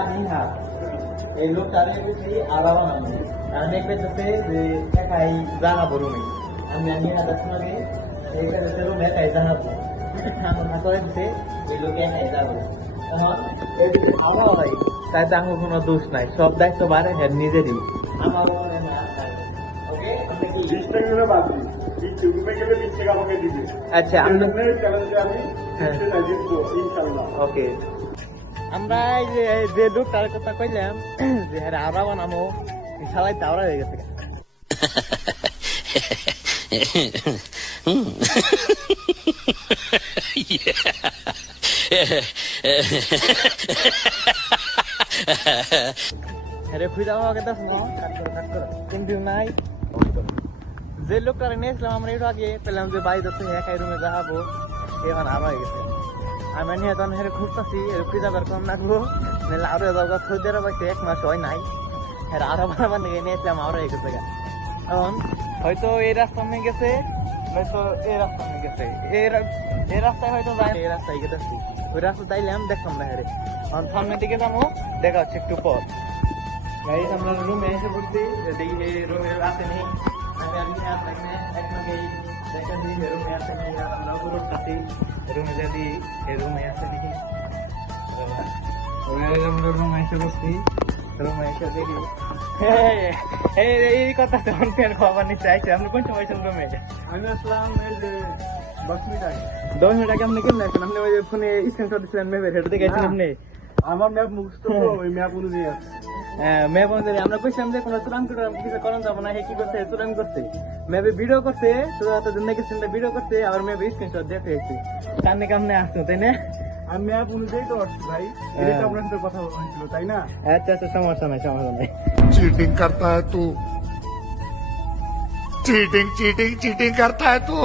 আমি হাত এই লোকটারে বেশি আরাম আমি আমি পেতেছে যে একাই জানাবো রুমে আমি হাতের সঙ্গে এই পেতেছে রুমে একাই জানাবো আমার না করে দিতে এই লোকে একাই যাবো এখন এদিকে খাওয়া হয় তাই তো আমার কোনো দোষ নাই সব দায়িত্ব বাড়ে হ্যাঁ নিজেরই আমার ওকে আচ্ছা ওকে আমরা এই যে লোকটার কথা কইলাম যে হ্যাঁ আরা বানামো সবাই তাওরা হয়ে গেছে আরে খুঁজে আমাকে দেখ কিন্তু নাই যে লোকটারে নিয়েছিলাম আমরা একটু আগে পেলাম যে বাড়ি দশ একাই রুমে যাবো এখন আরো হয়ে গেছে আমি নিয়ে তখন হেরে খুঁজতেছি খুঁজে বের কম রাখবো নাহলে আরো যাবো খুঁজে পাইছে 1 মাস হয় নাই হ্যাঁ আরো বারবার নিয়ে নিয়েছিলাম আরো হয়ে গেছে এখন হয়তো এই রাস্তা নিয়ে গেছে নয়তো এই রাস্তা নিয়ে গেছে এই রাস্তায় হয়তো যাই এই রাস্তায় গেতেছি ওই রাস্তা তাইলাম দেখলাম না হেরে এখন সামনের দিকে যাবো দেখা হচ্ছে একটু পর গাড়ি আমরা রুমে এসে পড়ছি দেখি এই রুমে আসে নেই আমি একমাকে দেখা দিই রুমে আসে নেই আর আমরা পুরো কাছে রুমে যদি এই রুমে আসে নাকি আমরা রুমে এসে বসছি রুমে এসে দেখি এই কথা তখন ফের খবর নিতে চাইছি আপনি কোন সময় রুমে আমি আসলাম এই যে 10 মিনিট আগে 10 মিনিট আগে আপনি কেমন আসলেন আপনি ওই ফোনে স্ক্রিনশট দিচ্ছিলেন ম্যাপের হেঁটে দেখেছিলেন আপনি আমার ম্যাপ মুখস্থ ওই ম্যাপ অনুযায়ী আছে ম্যাপ অনুযায়ী আমরা কইছিলাম যে কোনো চূড়ান্ত কিছু করেন যাবো না কি করছে চূড়ান্ত করছে ম্যাপে ভিডিও করছে ভিডিও করছে আবার ম্যাপে স্ক্রিনশট দিয়ে পেয়েছি কানে কামনে আসতো তাই না আমি ম্যাপ অনুযায়ী তো আসছি ভাই এটা আপনার সাথে কথা হয়েছিল তাই না আচ্ছা আচ্ছা সমস্যা নাই चीटिंग करता है तू चीटिंग चीटिंग चीटिंग करता है तू